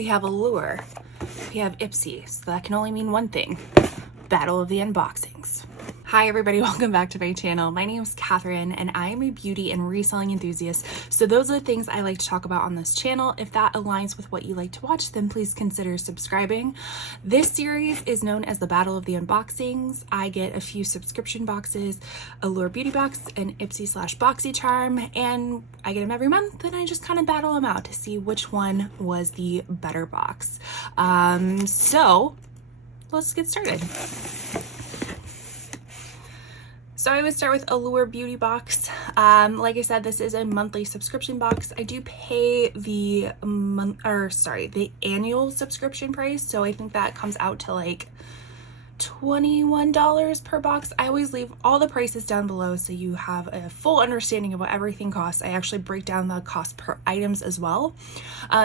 We have Allure, we have Ipsy, so that can only mean one thing: Battle of the Unboxings. Hi everybody, welcome back to my channel. My name is Catherine and I am a beauty and reselling enthusiast. So those are the things I like to talk about on this channel. If that aligns with what you like to watch, then please consider subscribing. This series is known as the Battle of the Unboxings. I get a few subscription boxes, Allure Beauty Box and Ipsy/Boxycharm, and I get them every month and I just kind of battle them out to see which one was the better box. So let's get started. So I would start with Allure Beauty Box. Like I said, this is a monthly subscription box. I do pay the annual subscription price. So I think that comes out to like $21 per box. I always leave all the prices down below so you have a full understanding of what everything costs. I actually break down the cost per items as well.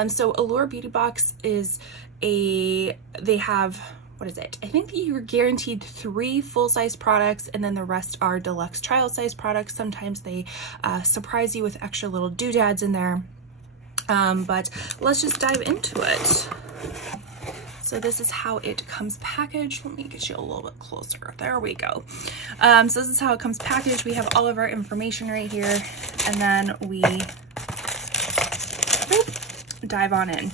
So Allure Beauty Box is they have, what is it? I think you're guaranteed 3 full-size products and then the rest are deluxe trial size products. Sometimes they surprise you with extra little doodads in there. But let's just dive into it. So this is how it comes packaged. Let me get you a little bit closer. There we go. So this is how it comes packaged. We have all of our information right here, and then we dive on in.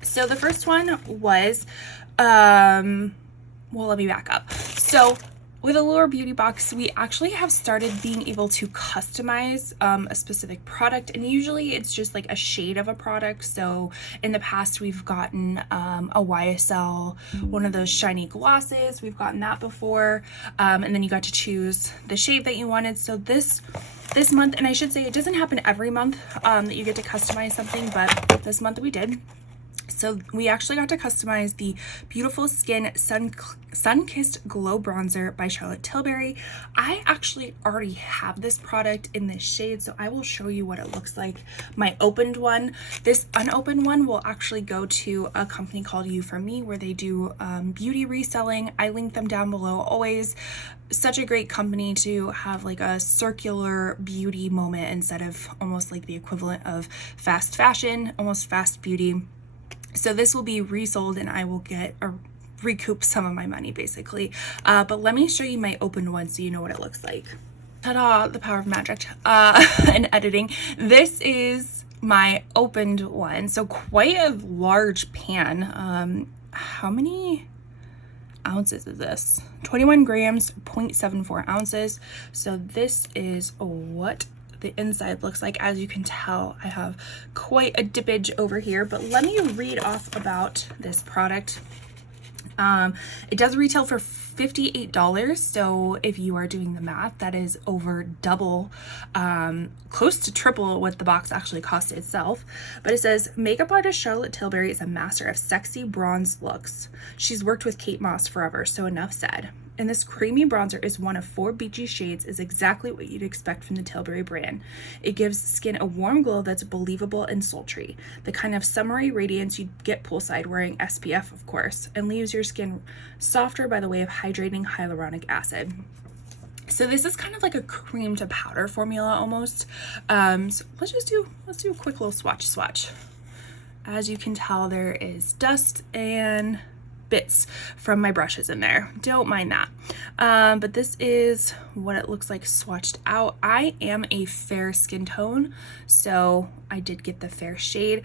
So the first one was, well, let me back up. So with Allure Beauty Box, we actually have started being able to customize a specific product, and usually it's just like a shade of a product. So in the past, we've gotten a YSL, one of those shiny glosses. We've gotten that before, and then you got to choose the shade that you wanted. So this month, and I should say it doesn't happen every month that you get to customize something, but this month we did. So we actually got to customize the Beautiful Skin Sun-Kissed Glow Bronzer by Charlotte Tilbury. I actually already have this product in this shade, so I will show you what it looks like. My opened one. This unopened one will actually go to a company called You For Me, where they do beauty reselling. I link them down below. Always such a great company to have like a circular beauty moment instead of almost like the equivalent of fast fashion, almost fast beauty. So this will be resold and I will get or recoup some of my money basically. But let me show you my opened one so you know what it looks like. Ta-da, the power of magic and editing. This is my opened one. So quite a large pan. How many ounces is this? 21 grams, 0.74 ounces. So this is what the inside looks like. As you can tell, I have quite a dippage over here, but let me read off about this product. It does retail for $58, so if you are doing the math, that is over double, close to triple what the box actually cost itself. But it says, makeup artist Charlotte Tilbury is a master of sexy bronze looks. She's worked with Kate Moss forever, so enough said. And this creamy bronzer is one of 4 beachy shades, is exactly what you'd expect from the Tilbury brand. It gives skin a warm glow that's believable and sultry, the kind of summery radiance you'd get poolside wearing SPF, of course, and leaves your skin softer by the way of hydrating hyaluronic acid. So this is kind of like a cream to powder formula almost. So let's do a quick little swatch. As you can tell, there is dust and bits from my brushes in there. Don't mind that. But this is what it looks like swatched out. I am a fair skin tone, so I did get the fair shade.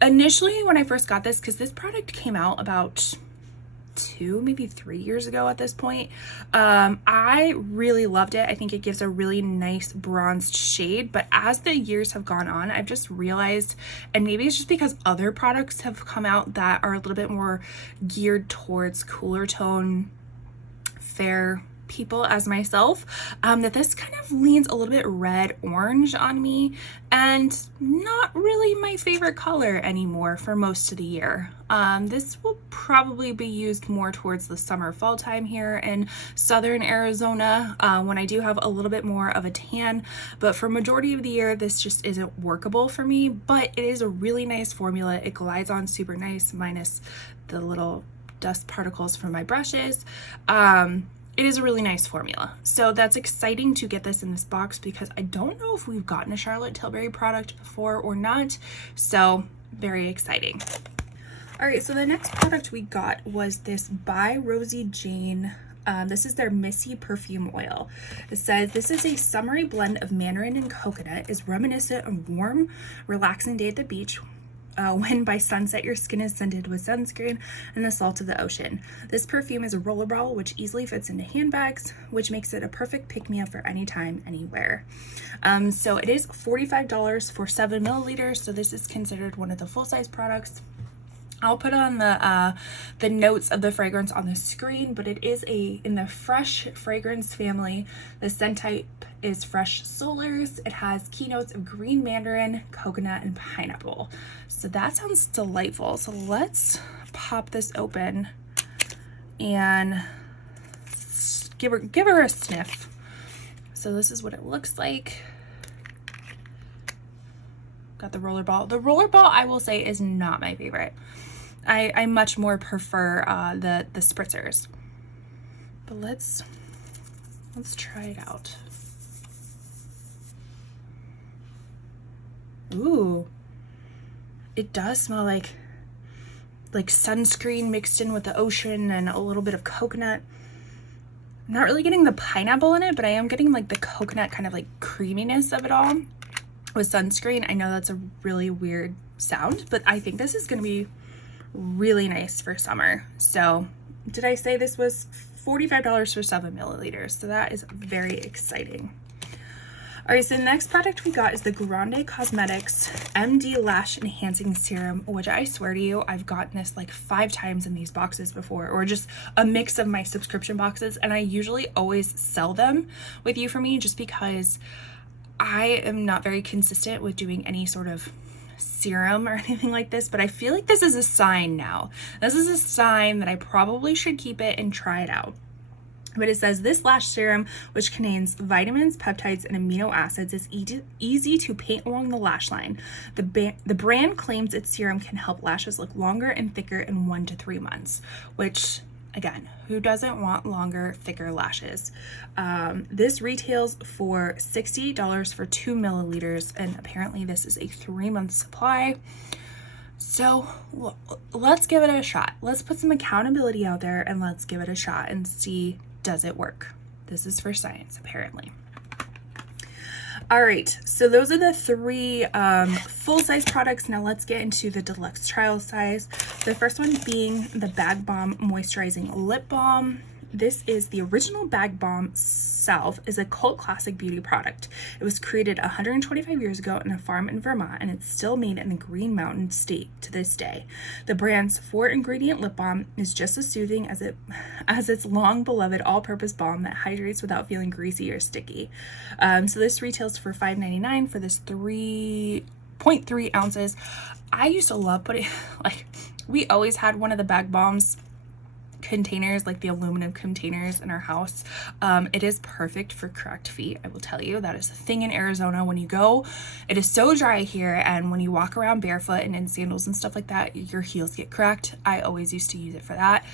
Initially, when I first got this, because this product came out about 2, maybe 3 years ago at this point, I really loved it. I think it gives a really nice bronzed shade, but as the years have gone on, I've just realized, and maybe it's just because other products have come out that are a little bit more geared towards cooler tone, fair people as myself, that this kind of leans a little bit red orange on me, and not really my favorite color anymore for most of the year. This will probably be used more towards the summer fall time here in southern Arizona, when I do have a little bit more of a tan, but for majority of the year this just isn't workable for me. But it is a really nice formula. It glides on super nice, minus the little dust particles from my brushes. It is a really nice formula. So that's exciting to get this in this box because I don't know if we've gotten a Charlotte Tilbury product before or not. So very exciting. All right, so the next product we got was this by Rosie Jane. This is their Missy perfume oil. It says this is a summery blend of mandarin and coconut, is reminiscent of warm, relaxing day at the beach. When by sunset your skin is scented with sunscreen and the salt of the ocean. This perfume is a rollerball which easily fits into handbags, which makes it a perfect pick-me-up for any time, anywhere. So it is $45 for 7 milliliters. So this is considered one of the full-size products. I'll put on the notes of the fragrance on the screen, but it is in the fresh fragrance family. The scent type is fresh solars. It has keynotes of green mandarin, coconut, and pineapple. So that sounds delightful. So let's pop this open and give her a sniff. So this is what it looks like. Got the rollerball. The rollerball, I will say, is not my favorite. I much more prefer the spritzers. But let's try it out. Ooh, it does smell like sunscreen mixed in with the ocean and a little bit of coconut. I'm not really getting the pineapple in it, but I am getting like the coconut kind of like creaminess of it all with sunscreen. I know that's a really weird sound, but I think this is going to be really nice for summer. So did I say this was $45 for 7 milliliters? So that is very exciting. All right, so the next product we got is the Grande Cosmetics MD Lash Enhancing Serum, which I swear to you, I've gotten this like 5 times in these boxes before, or just a mix of my subscription boxes. And I usually always sell them with You For Me just because I am not very consistent with doing any sort of serum or anything like this, but I feel like this is a sign now. This is a sign that I probably should keep it and try it out. But it says this lash serum, which contains vitamins, peptides, and amino acids, is easy to paint along the lash line. The brand claims its serum can help lashes look longer and thicker in 1 to 3 months, which, again, who doesn't want longer, thicker lashes? This retails for $60 for 2 milliliters, and apparently this is a 3-month supply. So let's give it a shot. Let's put some accountability out there and let's give it a shot and see, does it work? This is for science, apparently. All right, so those are the 3 full-size products. Now let's get into the deluxe trial size. The first one being the Bag Balm Moisturizing Lip Balm. This is the original Bag Balm salve, is a cult classic beauty product. It was created 125 years ago in a farm in Vermont, and it's still made in the Green Mountain State to this day. The brand's 4-ingredient lip balm is just as soothing as its long-beloved all-purpose balm that hydrates without feeling greasy or sticky. So this retails for $5.99 for this 3.3 ounces. I used to love putting, like, we always had one of the Bag Balms containers, like the aluminum containers in our house. It is perfect for cracked feet. I will tell you, that is a thing in Arizona. When you go, it is so dry here, and when you walk around barefoot and in sandals and stuff like that, your heels get cracked. I always used to use it for that.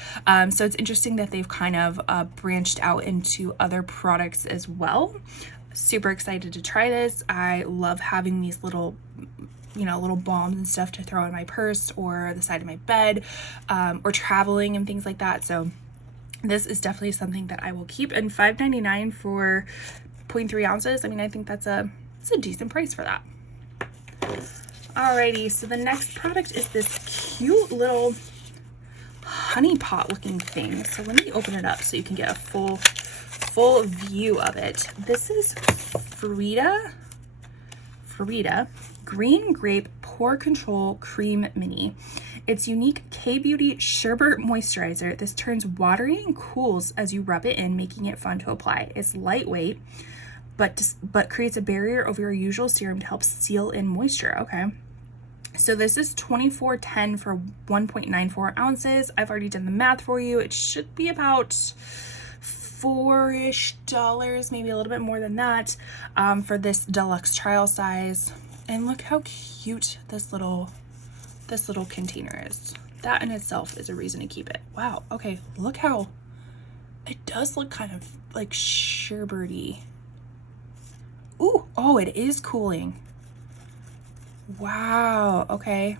So it's interesting that they've kind of branched out into other products as well. Super excited to try this. I love having these little balms and stuff to throw in my purse or the side of my bed, or traveling and things like that. So this is definitely something that I will keep. And $5.99 for 0.3 ounces. I mean, I think it's a decent price for that. Alrighty, so the next product is this cute little honey pot looking thing. So let me open it up so you can get a full view of it. This is Frida Green Grape Pore Control Cream Mini. It's unique K-Beauty Sherbet Moisturizer. This turns watery and cools as you rub it in, making it fun to apply. It's lightweight, but creates a barrier over your usual serum to help seal in moisture. Okay. So this is $24.10 for 1.94 ounces. I've already done the math for you. It should be about $4-ish, maybe a little bit more than that, for this deluxe trial size. And look how cute this little container is. That in itself is a reason to keep it. Wow. Okay. Look how it does look kind of like sherbety. Ooh. Oh, it is cooling. Wow. Okay.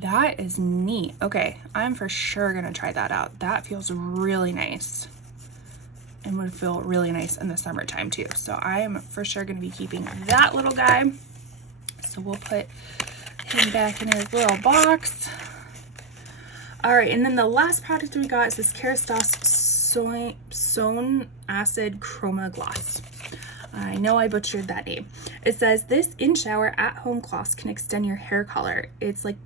That is neat. Okay, I'm for sure gonna try that out. That feels really nice and would feel really nice in the summertime too. So I am for sure gonna be keeping that little guy. So we'll put him back in his little box. All right, and then the last product we got is this Kerastase Soin Acid Chroma Gloss. I know I butchered that name. It says this in-shower at-home gloss can extend your hair color. It's like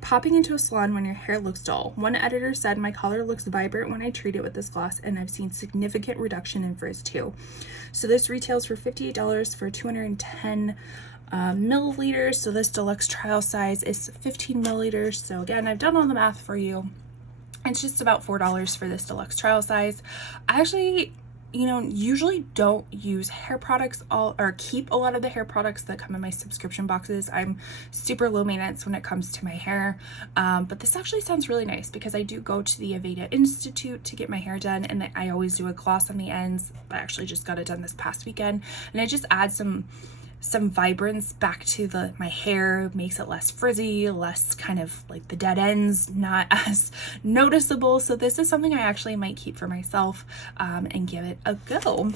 popping into a salon when your hair looks dull. One editor said, my color looks vibrant when I treat it with this gloss, and I've seen significant reduction in frizz too. So this retails for $58 for 210 milliliters. So this deluxe trial size is 15 milliliters. So again, I've done all the math for you. It's just about $4 for this deluxe trial size. I actually, usually don't use hair products or keep a lot of the hair products that come in my subscription boxes. I'm super low maintenance when it comes to my hair. But this actually sounds really nice because I do go to the Aveda Institute to get my hair done, and I always do a gloss on the ends. I actually just got it done this past weekend, and I just add some vibrance back to my hair, makes it less frizzy, less kind of like the dead ends, not as noticeable. So this is something I actually might keep for myself and give it a go.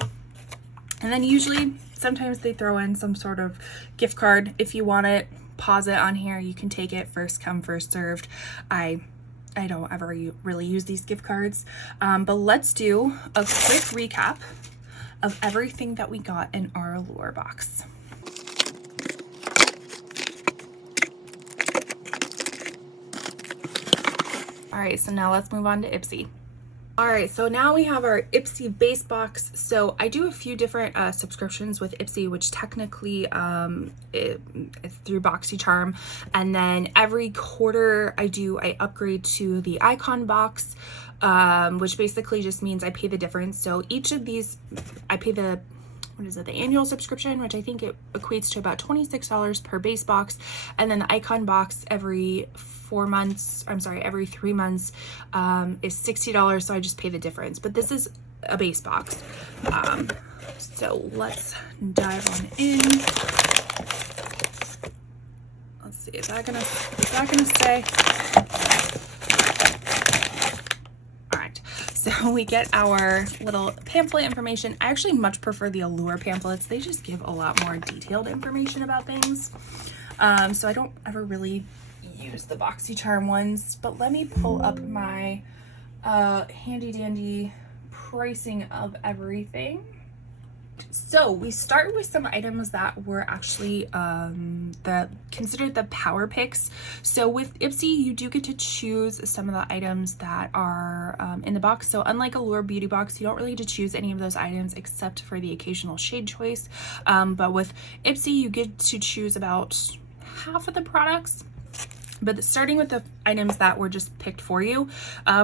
And then usually sometimes they throw in some sort of gift card. If you want it, pause it on here. You can take it, first come, first served. I don't ever really use these gift cards, but let's do a quick recap of everything that we got in our Allure box. All right, so now let's move on to Ipsy. All right, so now we have our Ipsy base box. So I do a few different subscriptions with Ipsy, which technically it's through Boxycharm. And then every quarter I upgrade to the icon box, which basically just means I pay the difference. So each of these, I pay the annual subscription, which I think it equates to about $26 per base box. And then the icon box every 3 months is $60. So I just pay the difference, but this is a base box. So let's dive on in. Let's see, is that gonna stay? So we get our little pamphlet information. I actually much prefer the Allure pamphlets. They just give a lot more detailed information about things. So I don't ever really use the Boxycharm ones, but let me pull up my handy dandy pricing of everything. So we start with some items that were actually considered the power picks. So with Ipsy, you do get to choose some of the items that are in the box. So unlike Allure Beauty Box, you don't really get to choose any of those items except for the occasional shade choice. But with Ipsy, you get to choose about half of the products. But starting with the items that were just picked for you,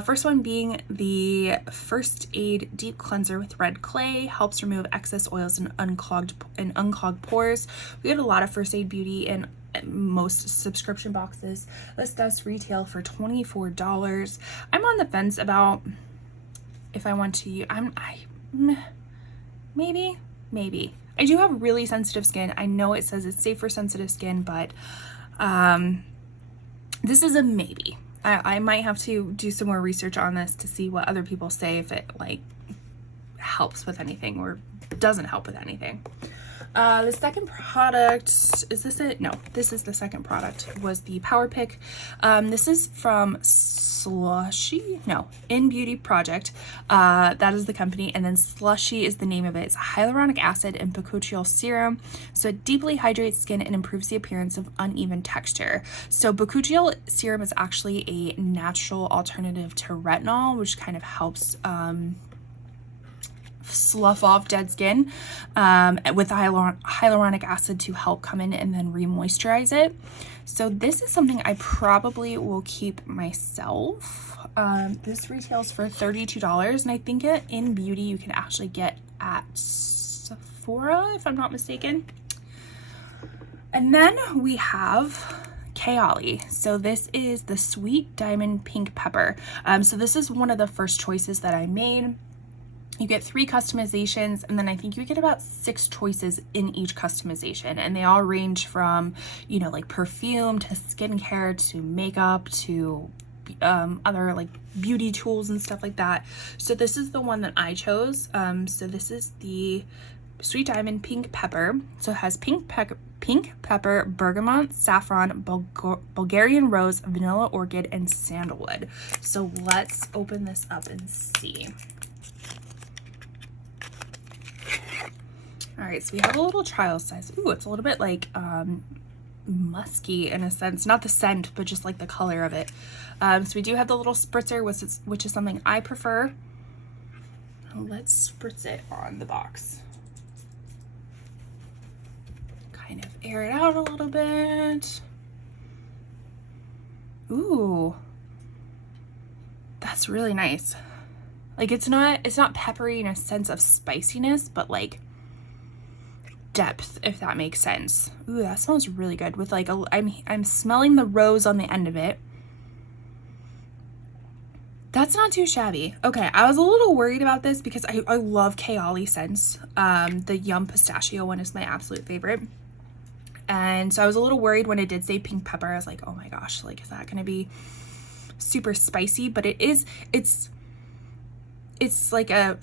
first one being the First Aid Deep Cleanser with Red Clay, helps remove excess oils and unclogged pores. We get a lot of First Aid Beauty in most subscription boxes. This does retail for $24. I'm on the fence about if I want to use. Maybe. I do have really sensitive skin. I know it says it's safe for sensitive skin, but this is a maybe. I might have to do some more research on this to see what other people say, if it like helps with anything or doesn't help with anything. The second product, is this it? No, this is the second product, was the Power Pick. This is from In Beauty Project. That is the company, and then Slushy is the name of it. It's hyaluronic acid and bakuchiol serum. So it deeply hydrates skin and improves the appearance of uneven texture. So bakuchiol serum is actually a natural alternative to retinol, which kind of helps slough off dead skin with hyaluronic acid to help come in and then re-moisturize it. So this is something I probably will keep myself. This retails for $32, and I think in Beauty you can actually get at Sephora, if I'm not mistaken. And then we have Kaoli. So this is the Sweet Diamond Pink Pepper. So this is one of the first choices that I made. You get 3 customizations, and then I think you get about 6 choices in each customization, and they all range from, you know, like perfume to skincare to makeup to other like beauty tools and stuff like that. So this is the one that I chose. So this is the Sweet Diamond Pink Pepper. So it has pink pepper, bergamot, saffron, Bulgarian rose, vanilla orchid, and sandalwood. So let's open this up and see. All right, so we have a little trial size. Ooh, it's a little bit like musky in a sense, not the scent, but just like the color of it. So we do have the little spritzer, which is something I prefer. Let's spritz it on the box. Kind of air it out a little bit. Ooh, that's really nice. Like it's not peppery in a sense of spiciness, but like depth, if that makes sense. Ooh, that smells really good with like I'm smelling the rose on the end of it. That's not too shabby. Okay, I was a little worried about this because I love Kayali scents. The Yum Pistachio one is my absolute favorite. And so I was a little worried when it did say pink pepper. I was like, oh my gosh, like is that gonna be super spicy? But it's like a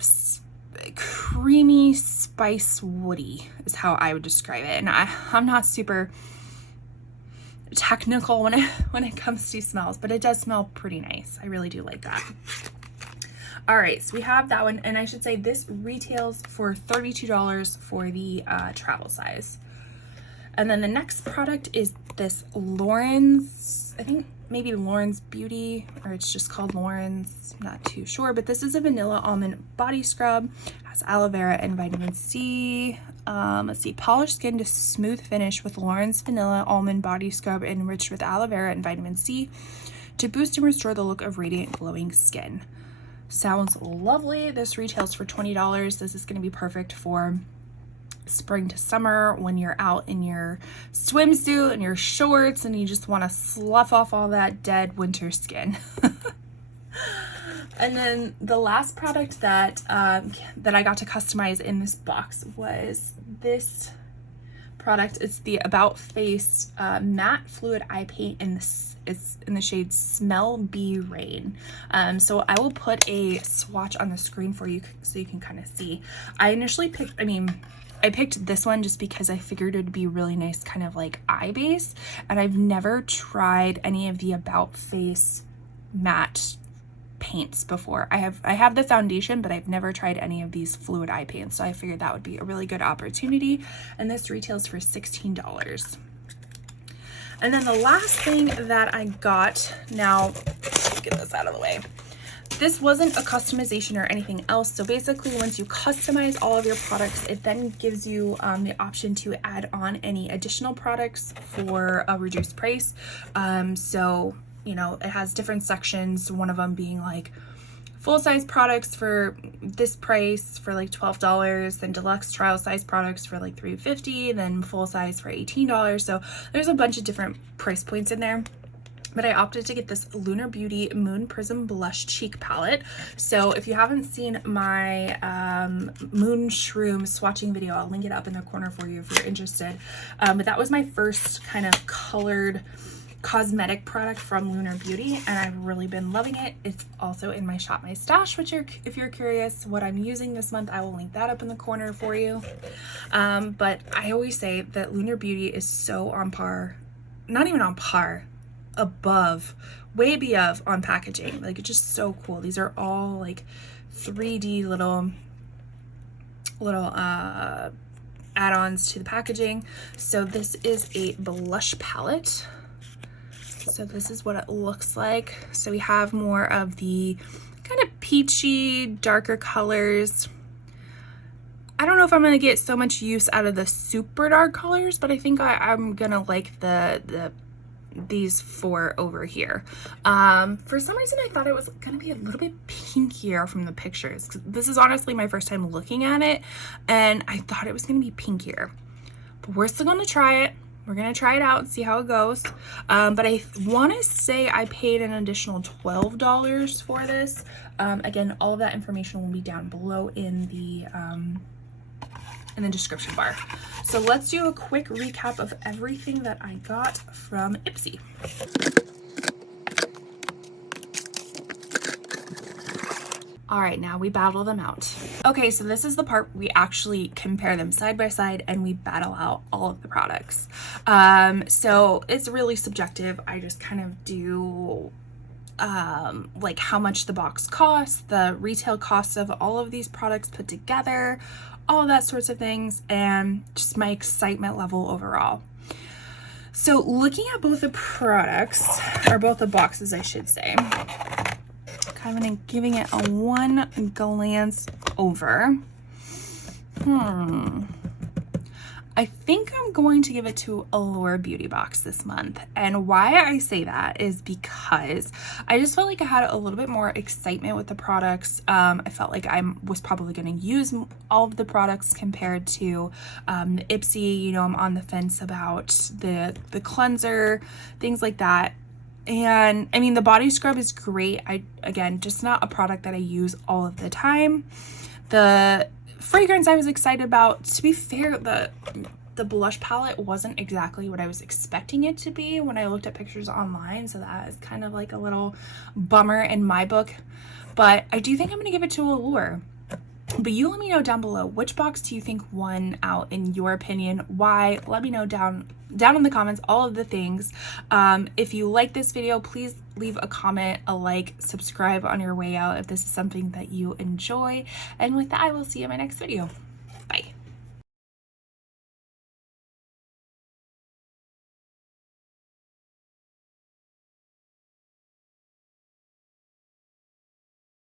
creamy spice woody is how I would describe it. And I'm not super technical when it comes to smells, but it does smell pretty nice. I really do like that. All right, so we have that one, and I should say this retails for $32 for the travel size. And then the next product is this Lauren's, I think maybe Lauren's Beauty, or it's just called Lauren's, I'm not too sure, but this is a vanilla almond body scrub. It has aloe vera and vitamin C. Let's see, polished skin to smooth finish with Lauren's vanilla almond body scrub enriched with aloe vera and vitamin C to boost and restore the look of radiant glowing skin. Sounds lovely. This retails for $20. This is going to be perfect for spring to summer when you're out in your swimsuit and your shorts and you just want to slough off all that dead winter skin. And then the last product that that I got to customize in this box was this product. It's the About Face matte fluid eye paint, and it's in the shade Smell Bee Rain. So I will put a swatch on the screen for you so you can kind of see. I initially picked, I picked this one just because I figured it'd be really nice kind of like eye base, and I've never tried any of the About Face matte paints before. I have the foundation, but I've never tried any of these fluid eye paints, so I figured that would be a really good opportunity, and this retails for $16. And then the last thing that I got, now let's get this out of the way. This wasn't a customization or anything else. So basically, once you customize all of your products, it then gives you the option to add on any additional products for a reduced price. So, you know, it has different sections, one of them being like full-size products for this price for like $12, then deluxe trial size products for like $3.50, then full size for $18. So there's a bunch of different price points in there. But I opted to get this Lunar Beauty Moon Prism Blush Cheek Palette. So if you haven't seen my Moon Shroom swatching video, I'll link it up in the corner for you if you're interested. But that was my first kind of colored cosmetic product from Lunar Beauty, and I've really been loving it. It's also in my Shop My Stash, which if you're curious what I'm using this month, I will link that up in the corner for you. But I always say that Lunar Beauty is so on par, not even on par, above, way above on packaging. Like, it's just so cool. These are all like 3D little add-ons to the packaging. So this is a blush palette. So this is what it looks like. So we have more of the kind of peachy, darker colors. I don't know if I'm going to get so much use out of the super dark colors, but I think I'm going to like these four over here. For some reason I thought it was going to be a little bit pinkier from the pictures. This is honestly my first time looking at it, and I thought it was going to be pinkier. But we're still going to try it. we're gonna try it out and see how it goes. But I want to say I paid an additional $12 for this. Again, all of that information will be down below in the description bar. So let's do a quick recap of everything that I got from Ipsy. All right, now we battle them out. Okay, so this is the part we actually compare them side by side and we battle out all of the products. So it's really subjective. I just kind of do like how much the box costs, the retail costs of all of these products put together, all that sorts of things, and just my excitement level overall. So looking at both the products, or both the boxes, I should say, kind of giving it a one glance over. I think I'm going to give it to Allure Beauty Box this month. And why I say that is because I just felt like I had a little bit more excitement with the products. I felt like I was probably going to use all of the products compared to the Ipsy. You know, I'm on the fence about the cleanser, things like that. And I mean, the body scrub is great. Again, just not a product that I use all of the time. The fragrance I was excited about. To be fair, the blush palette wasn't exactly what I was expecting it to be when I looked at pictures online, so that is kind of like a little bummer in my book. But I do think I'm gonna give it to Allure. But you let me know down below, which box do you think won out in your opinion? Why? Let me know down in the comments, all of the things. If you like this video, please leave a comment, a like, subscribe on your way out if this is something that you enjoy. And with that, I will see you in my next video.